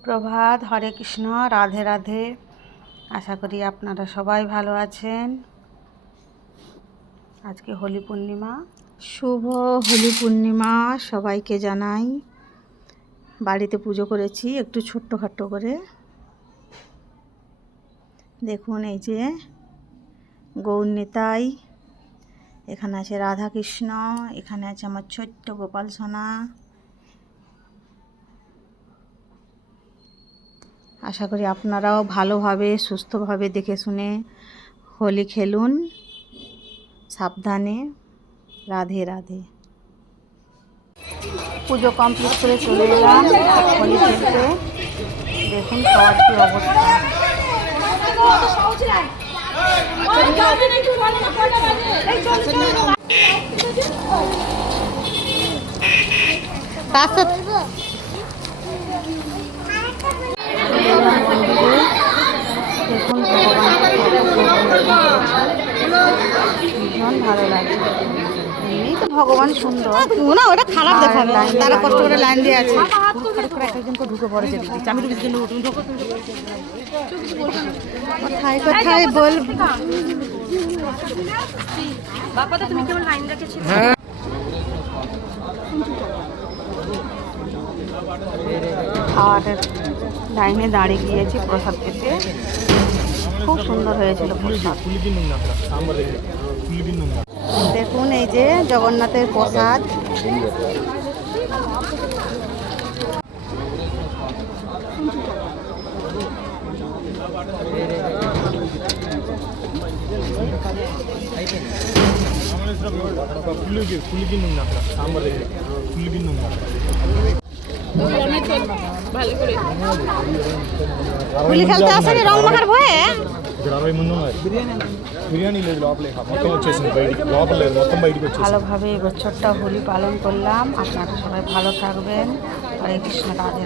সুপ্রভাত, হরে কৃষ্ণ, রাধে রাধে। আশা করি আপনারা সবাই ভালো আছেন। আজকে হোলি পূর্ণিমা, শুভ হোলি পূর্ণিমা সবাইকে জানাই। বাড়িতে পুজো করেছি একটু ছোট্টখাট্টো করে। দেখুন এই যে গৌর নিতাই, এখানে আছে রাধা কৃষ্ণ, এখানে আছে আমার ছোট্ট গোপাল সোনা। আশা করি আপনারাও ভালোভাবে সুস্থভাবে দেখে শুনে হোলি খেলুন, সাবধানে। রাধে রাধে। পুজো কমপ্লিট করে চলে এলাম হোলি খেলতে। দেখুন সবার কি অবস্থা। দেখুন ভীষণ ভালো লাগছে। এমনি তো ভগবান সুন্দর না, ওটা খারাপ দেখাবে, তারা কষ্ট করে লাইন দিয়ে আছে। একজনকে ঢুকে পড়ে যেতে আমি কোথায় কোথায় বল। তুমি কেমন লাইন রেখেছিলে? খাওয়াটা লাইনে দাঁড়িয়ে গিয়েছি প্রসাদ পেতে। খুব সুন্দর হয়েছিল প্রসাদ। দেখুন এই যে জগন্নাথের প্রসাদ। పులి খেলতে আসেনি রং মাখার ভয়ে। ভালোভাবে এবছরটা হোলি পালন করলাম। আপনারা সবাই ভালো থাকবেন। হরে কৃষ্ণ, রাধে।